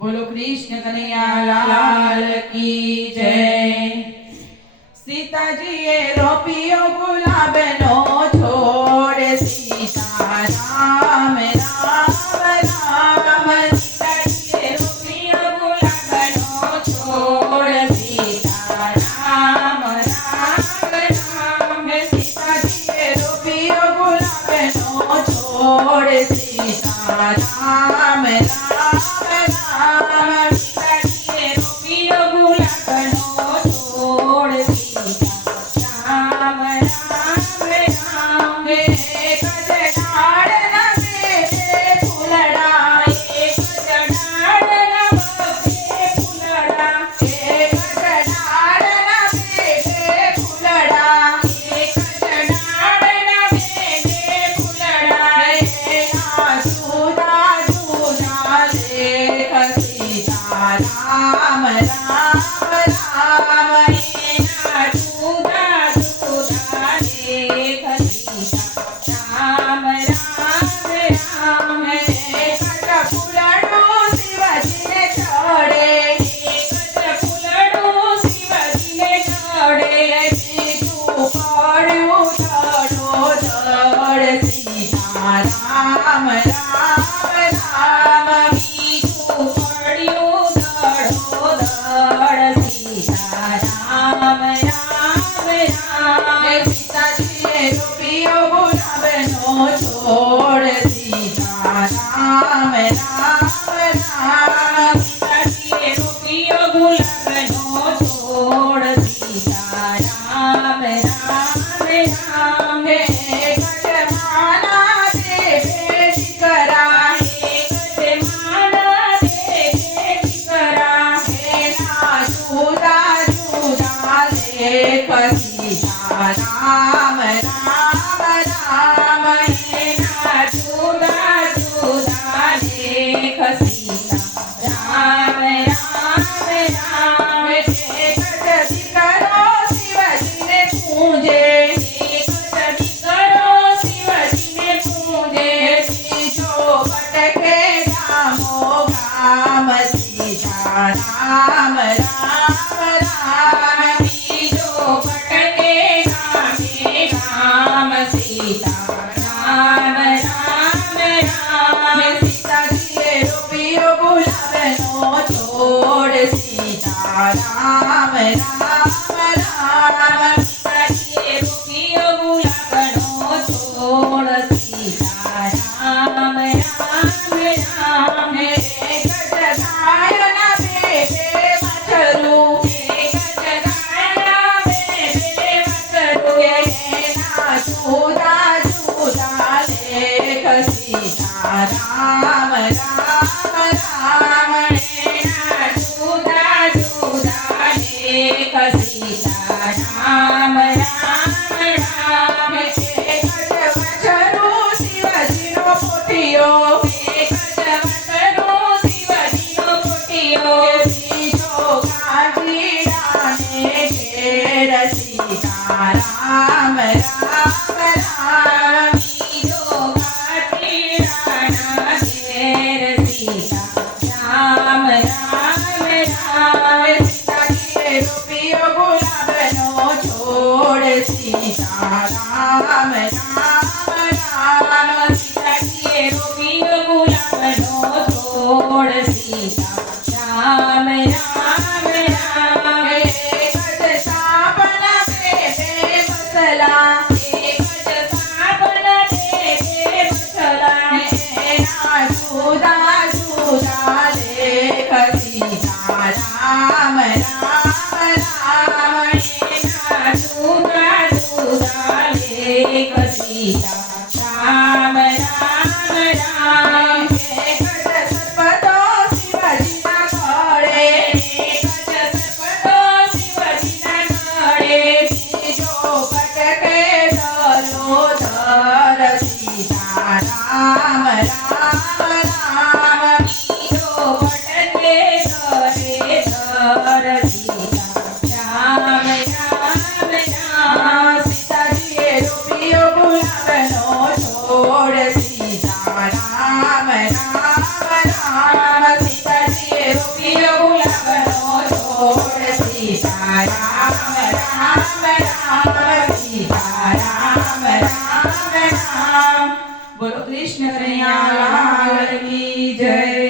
बोलो कृष्ण कन्हैया लाल की जय। सीता जी ये रोपियो गुलाब नो छोड़ सीता राम राम राम। सीता जी ये रोपियो गुलाब नो छोड़ सीता राम राम राम। सीता जी ये रोपियो गुलाब नो छोड़ सीता राम राम। राम राम राम राम राम। फूलड़ो शिवाजी ने चढ़े फूलड़ो शिवाजी ने चढ़े सीधू पड़ू धड़ो धड़ सीता राम राम राम। सीधू पड़ू धड़ो धड़ सीता राम राम राम। सीता जी रोपियो गुलाब नो छोड़ सीता राम राम राम। सीता जी रोपियो गुलाब नो छोड़ सीता राम राम राम। गजमाला दे बेटी करा गजमाला दे बेटी करा ना जुदा जुदा देख सीता राम राम राम। ना जुदा जुदा देख सीता राम राम राम। कटदी करो शिवाजी ने पूजे करो शिवाजी ने पूजे सीजो भटके गामो गाम सीता राम राम राम। सीजो भटके गामे गाम सीता राम राम राम। सीता जी रोपियो गुलाब नो छोड़ सीता राम राम राम। सीता जी रोपियो गुलाब नो छोड़ सीता राम राम राम। गजगायन बेबे मछरू गजगायन बेबे मछरू ना जुदा जुदा देख सीता राम राम राम। ना जुदा जुदा देख सीता राम બોલો કૃષ્ણ કનૈયા લાલ કી જય.